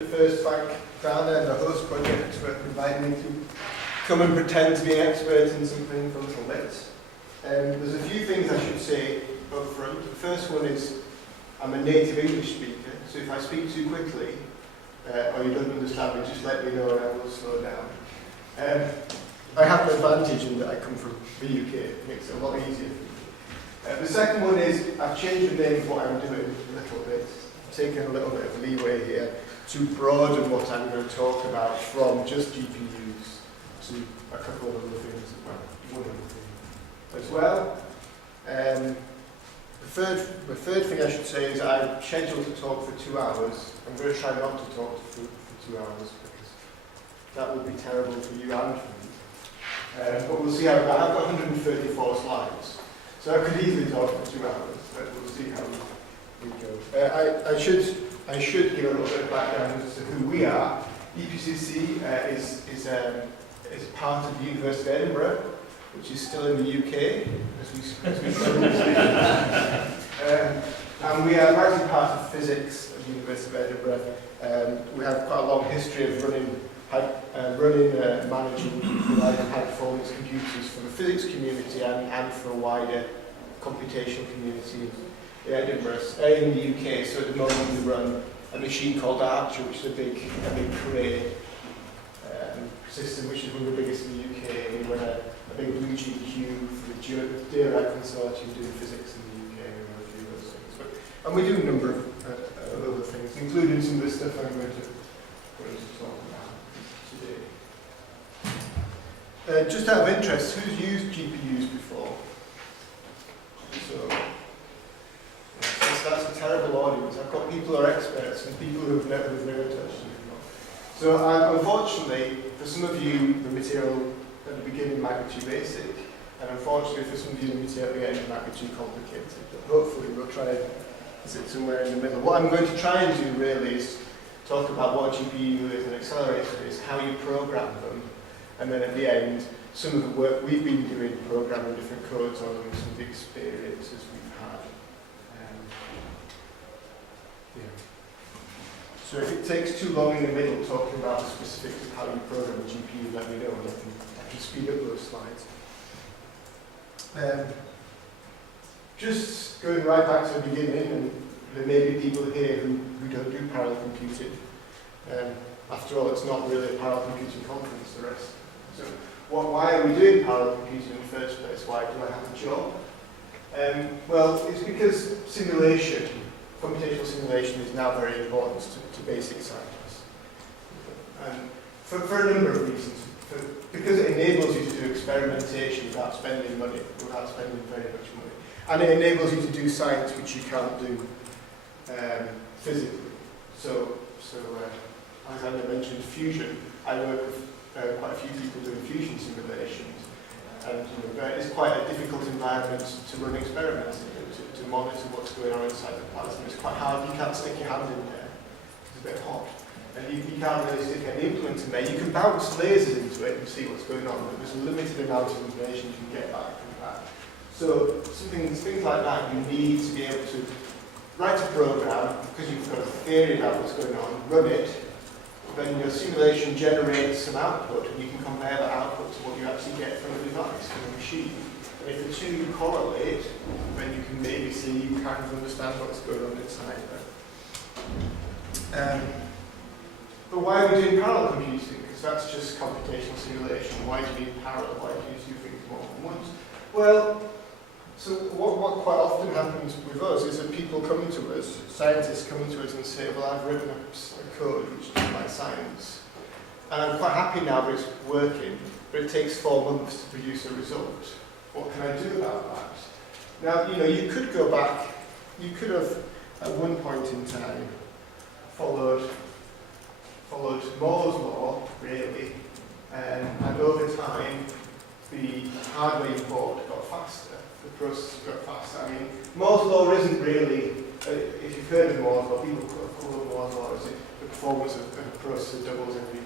The first bank down there, the host project expert, invited me to come and pretend to be an expert in something for a little bit. There's a few things I should say up front. The first one is I'm a native English speaker, so if I speak too quickly or you don't understand me, just let me know and I will slow down. I have the advantage in that I come from the UK. It makes it a lot easier for me. The second one is I've changed the name of what I'm doing a little bit. I've taken a little bit of leeway here to broaden what I'm going to talk about from just GPUs to a couple of other things as well. One other thing as well. The third thing I should say is I'm scheduled to talk for 2 hours. I'm going to try not to talk for 2 hours because that would be terrible for you and for me. But we'll see how I've got 134 slides. So I could easily talk for 2 hours, but we'll see how we go. I should give a little bit of background as to who we are. EPCC is part of the University of Edinburgh, which is still in the UK, as we speak. And we are actually part of physics at the University of Edinburgh. We have quite a long history of managing, providing high-performance computers for the physics community and for a wider computational community in Edinburgh, in the UK. So at the moment we run a machine called Archer, which is a big array system, which is one of the biggest in the UK. We run a big blue GQ for the Dirac consortium doing physics in the UK, and we run a few of those things. And we do a number of other things, including some of the stuff I'm going to talk about today. Just out of interest, who's used GPUs before? So, that's a terrible audience. I've got people who are experts and people who've never touched them before. So unfortunately, for some of you, the material at the beginning might be too basic, and unfortunately for some of you, the material at the end might be too complicated. But hopefully we'll try and sit somewhere in the middle. What I'm going to try and do really is talk about what a GPU is, an accelerator is, how you program them, and then at the end, some of the work we've been doing programming different codes on them, and some of the experiences we've had. So if it takes too long in the middle talking about the specifics of how you program a GPU, let me know and I can speed up those slides. Just going right back to the beginning, and there may be people here who don't do parallel computing. After all, it's not really a parallel computing conference, the rest. So why are we doing parallel computing in the first place? Why do I have a job? Well, it's because simulation, computational simulation, is now very important to basic scientists. And for a number of reasons. Because it enables you to do experimentation without spending money, without spending very much money. And it enables you to do science which you can't do physically. So as I mentioned, fusion. I work with quite a few people doing fusion simulations. And it's quite a difficult environment to run experiments in, to monitor what's going on inside the plasma. It's quite hard. You can't stick your hand in there. It's a bit hot. And you can't really stick any implement in there. You can bounce lasers into it and see what's going on, but there's a limited amount of information you can get back from that. So things like that, you need to be able to write a program, because you've got a theory about what's going on, run it, then your simulation generates some output, and you can compare that output to what you actually get from a device, from a machine. And if the two correlate, then you can maybe see, you kind of understand what's going on inside there. But why are we doing parallel computing? Because that's just computational simulation. Why do you need parallel? Why do you do things more than once? Well, so what quite often happens with us is that people come to us, scientists come to us and say, well, I've written a code which does my science, and I'm quite happy now that it's working, but it takes 4 months to produce a result. What can I do about that? Now, you could go back, you could have, at one point in time, followed Moore's law, really, and over time, the hardware you bought got faster, the processors got faster. I mean, Moore's law isn't really, if you've heard of Moore's law, people call it Moore's law as the performance of a processor doubles every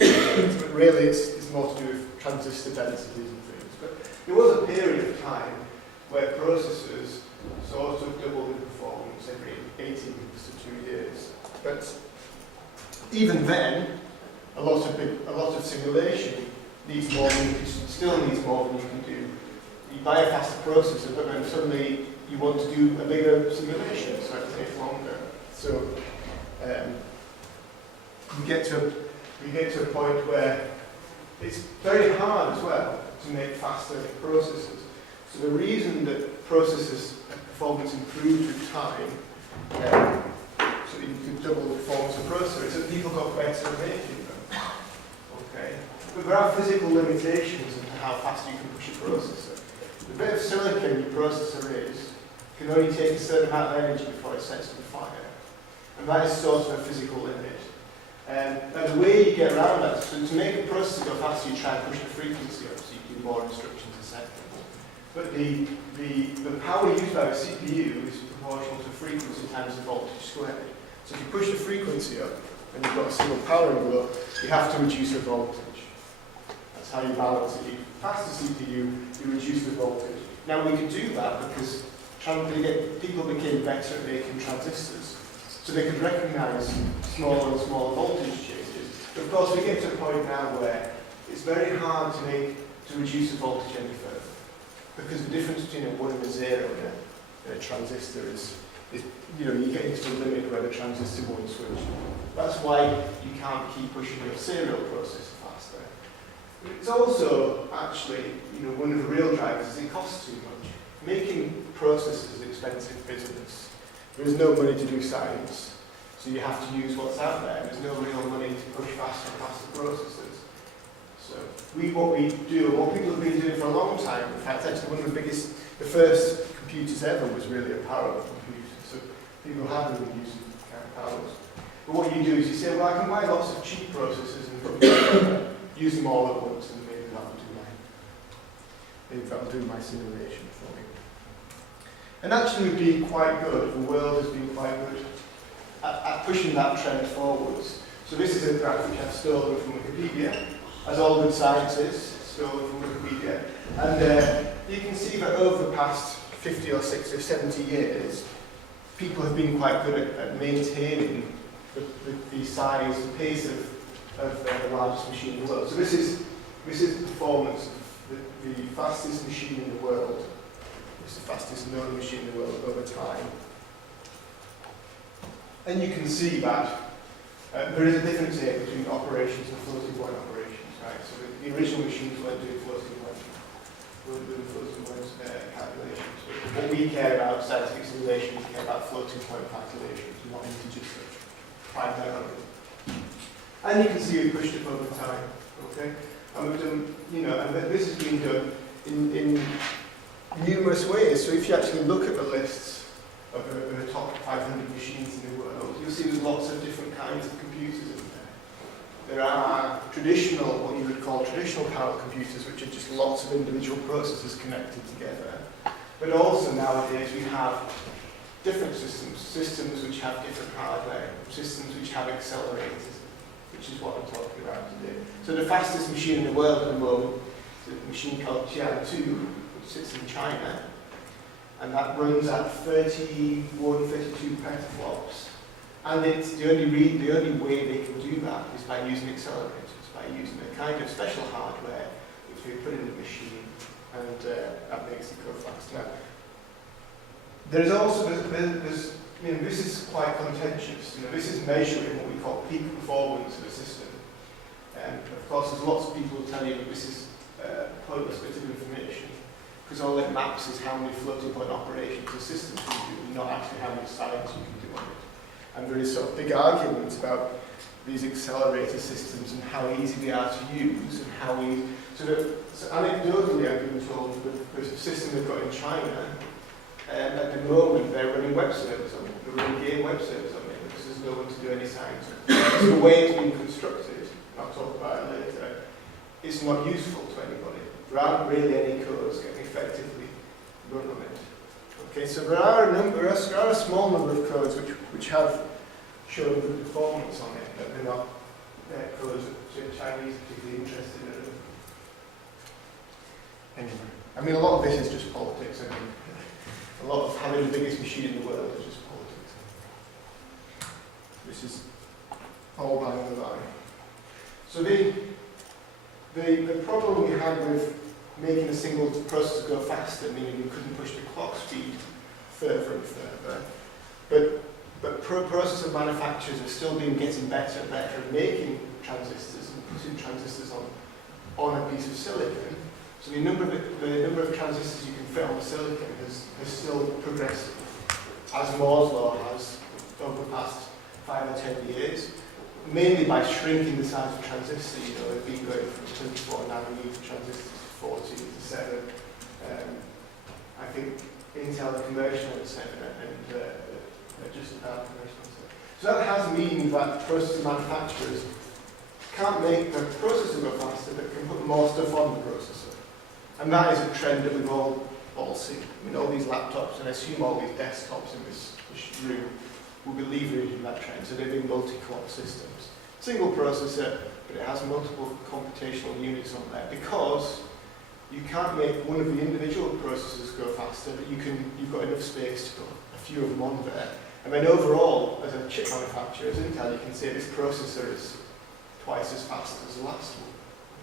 minute, but really it's more to do with transistor densities and things. But there was a period of time where processors sort of doubled in performance every 18 months to 2 years. But even then, a lot of simulation needs more than still needs more than you can do. You buy a faster processor, but then suddenly you want to do a bigger simulation, so it takes longer. So we get to a point where it's very hard as well to make faster processors. So the reason that processors performance improves with time, so that you can double the performance of processors, is that people got better at making them. Okay, but there are physical limitations in how fast you can push a processor. The bit of silicon your processor can only take a certain amount of energy before it sets on fire, and that is sort of a physical limit. And the way you get around that, so to make a processor go faster, you try and push the frequency up, so you do more instructions a second. But the power used by the CPU is proportional to frequency times the voltage squared. So if you push the frequency up, and you've got a single power envelope, you have to reduce the voltage. That's how you balance it. You faster CPU, you reduce the voltage. Now we could do that because people became better at making transistors. So they could recognize smaller and smaller voltage changes. But of course we get to a point now where it's very hard to reduce the voltage any further. Because the difference between a 1 and a 0 in a transistor is you get into the limit where the transistor won't switch. That's why you can't keep pushing your serial processor faster. It's also actually, one of the real drivers is it costs too much. Making processors is expensive business. There is no money to do science, so you have to use what's out there. There's no real money to push faster and faster processors. So what we do, what people have been doing for a long time, in fact, actually one of the first computers ever was really a parallel computer. So people have been using parallels. But what you do is you say, well, I can buy lots of cheap processors and put them together, use them all at once, and maybe that'll do my simulation for me. And actually, we've been quite good. The world has been quite good at pushing that trend forwards. So this is a graph which I've stolen from Wikipedia, as all good science is, stolen from Wikipedia. And you can see that over the past 50 or 60 or 70 years, people have been quite good at maintaining the size, the pace of the largest machine in the world. So this is the performance of the fastest machine in the world. It's the fastest known machine in the world over time. And you can see that there is a difference here between operations and floating point operations. Right, so the original machines weren't doing floating point calculations. What we care about, scientific simulation, we care about floating point calculations, not integer search, primarily. And you can see we pushed it over time. Okay, and we've done, and this has been done in numerous ways. So if you actually look at the lists of the top 500 machines in the world, you'll see there's lots of different kinds of computers in there. There are traditional, what you would call traditional parallel computers, which are just lots of individual processors connected together. But also nowadays we have different systems which have different hardware, systems which have accelerators, which is what I'm talking about today. So the fastest machine in the world at the moment is a machine called Tian-2, which sits in China, and that runs at 31, 32 petaflops. And it's the only way they can do that is by using accelerators, by using a kind of special hardware which we put in the machine, and that makes it go faster. There's also this is quite contentious. This is measuring what we call peak performance of a system. And of course, there's lots of people who tell you that this is a pointless bit of information, because all it maps is how many floating point operations a system can do, not actually how much science you can do on it. And there is sort of big arguments about these accelerator systems and how easy they are to use, and how we. So anecdotally, I've been told that the system they've got in China, at the moment they're running web servers on it. They're running game web servers on it because there's no one to do any science. So the way it's been constructed, and I'll talk about it later, is not useful to anybody. There aren't really any codes getting effectively run on it. Okay, so there are a small number of codes which have shown good performance on it, but they're not codes that the Chinese are particularly interested in. Anyway, a lot of this is just politics. A lot of having the biggest machine in the world is just politics. This is all down the line. So the problem we had with making a single processor go faster, meaning you couldn't push the clock speed further and further, but processor manufacturers have still been getting better and better at making transistors and putting transistors on a piece of silicon. So the number of transistors you can fit on the silicon has still progressed, as Moore's law has over the past 5 or 10 years, mainly by shrinking the size of transistors. You know, they've been going from 24 nanometer transistors to 40 to 7. I think Intel are conventional at 7 and just about conventional at 7. So that has meaning that processor manufacturers can't make the processor go faster, but can put more stuff on the processor. And that is a trend that we've all seen. I mean, all these laptops, and I assume all these desktops in this room, will be leveraging that trend. So they're doing multi-core systems. Single processor, but it has multiple computational units on there, because you can't make one of the individual processors go faster, but you've got enough space to put a few of them on there. And then overall, as a chip manufacturer, as Intel, you can say this processor is twice as fast as the last one.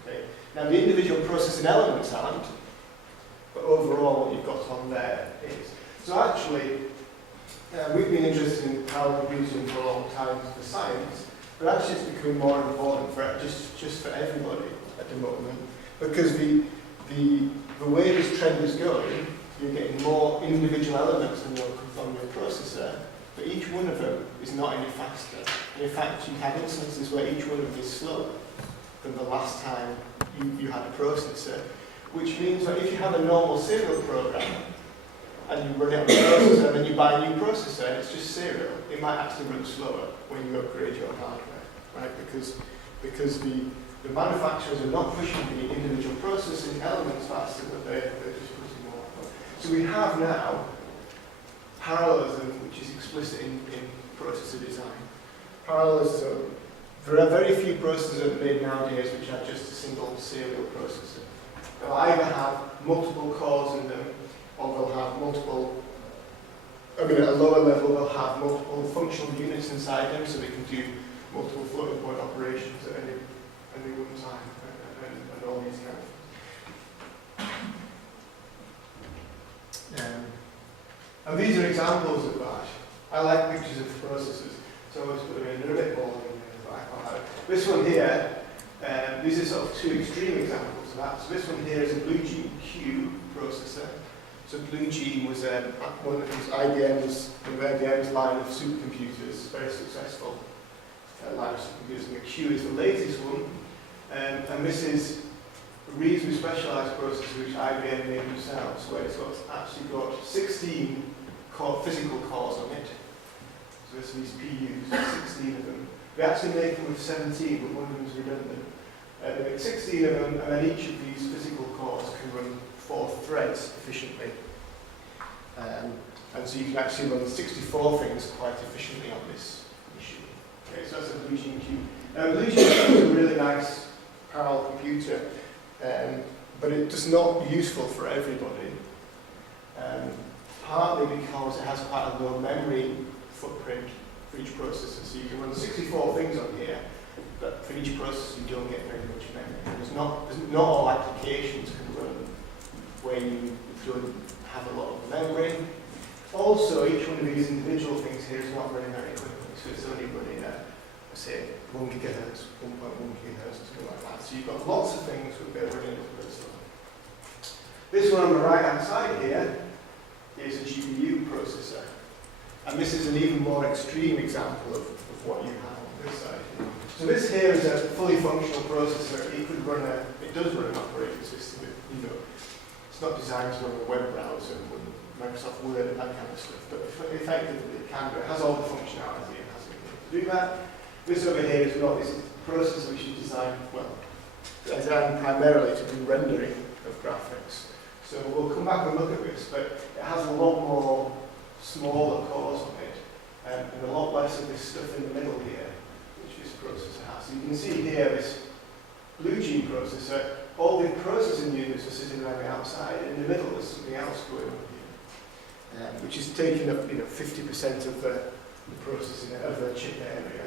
Okay? Now the individual processing elements aren't, but overall what you've got on there is. So actually, we've been interested in power computing for a long time for science, but actually it's becoming more important for just for everybody at the moment, because the way this trend is going, you're getting more individual elements on your processor, but each one of them is not any faster. And in fact, you have instances where each one of them is slower than the last time you had a processor, which means that if you have a normal serial program and you run it on the processor and then you buy a new processor and it's just serial, it might actually run slower when you upgrade your hardware, right? Because the manufacturers are not pushing the individual processing elements faster, but they're just putting more. So we have now parallelism, which is explicit in processor design. Parallelism, there are very few processors made nowadays which are just a single serial processor. They'll either have multiple cores in them, or they'll have multiple, at a lower level they'll have multiple functional units inside them, so they can do multiple floating point operations at any one time, and all these kind of things. And these are examples of that. I like pictures of processors, so I was putting in a bit more. This one here, these are sort of two extreme examples of that. So this one here is a Blue Gene Q processor. So Blue Gene was one of IBM's line of supercomputers, very successful line of supercomputers, and the Q is the latest one. And this is a reasonably specialised processor which IBM made themselves, where it's actually got 16 physical cores on it. So there's these PUs, 16 of them. We actually make them with 17, but one of them is redundant. They make 16 of them, and then each of these physical cores can run 4 threads efficiently. And so you can actually run 64 things quite efficiently on this machine. Okay, so that's a Blue Gene Q. Now, Blue Gene Q is a really nice parallel computer, but it's just not useful for everybody. Partly because it has quite a low memory footprint for each processor. So you can run 64 things on here, but for each processor you don't get very much memory. Not all applications can run where you don't have a lot of memory. Also, each one of these individual things here is not running very quickly, so it's only running at, say, 1 gigahertz, 1.1 gigahertz, something like that. So you've got lots of things that are running a little bit slow. This one on the right-hand side here is a GPU processor. And this is an even more extreme example of what you have on this side. So this here is a fully functional processor. It does run an operating system. It's not designed to run a web browser and Microsoft Word and that kind of stuff, but effectively it can do. It has all the functionality it has to do that. This over here is not. This is a processor which is designed primarily to do rendering of graphics. So we'll come back and look at this, but it has a lot more smaller cores on it, and a lot less of this stuff in the middle here, which this processor has. So you can see here this Blue Gene processor, all the processing units are sitting around the outside, and in the middle there's something else going on here, which is taking up 50% of the processing of the chip area.